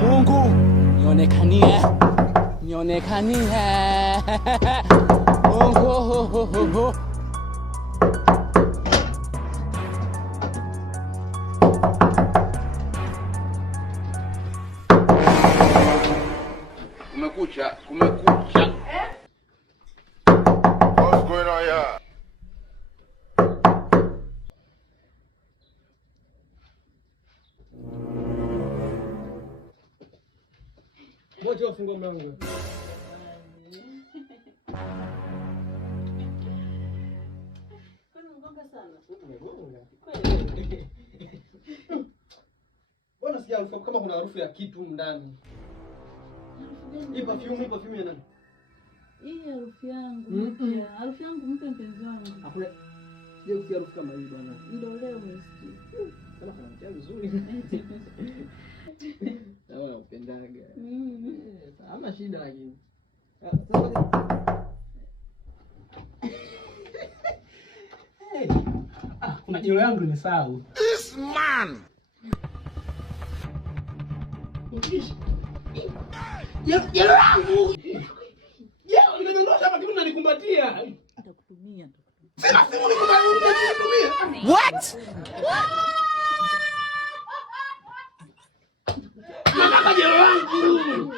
Mungu nionekanie. Nionekanie. Mungu. Kumekucha. What's going on here? Wote wafungua mlango. Mbona sikia harufu kama kuna harufu ya kitu ndani? Hii perfume ya nani? Hii harufu yangu. Harufu yangu mpe mpenzi wangu. Hakuna. Sije usikia harufu kama hii bwana. Ndio leo umesikia. Kama kana mtia vizuri. Sawa unapendaga. Ama shida lakini. Kuna jelo yangu nimesahau. This man! Jelo yangu! Jelo nimedondosha hapa kitu nalikumbatia. Nitakutumia. Sina simu nikutumia. What? Nataka jelo yangu.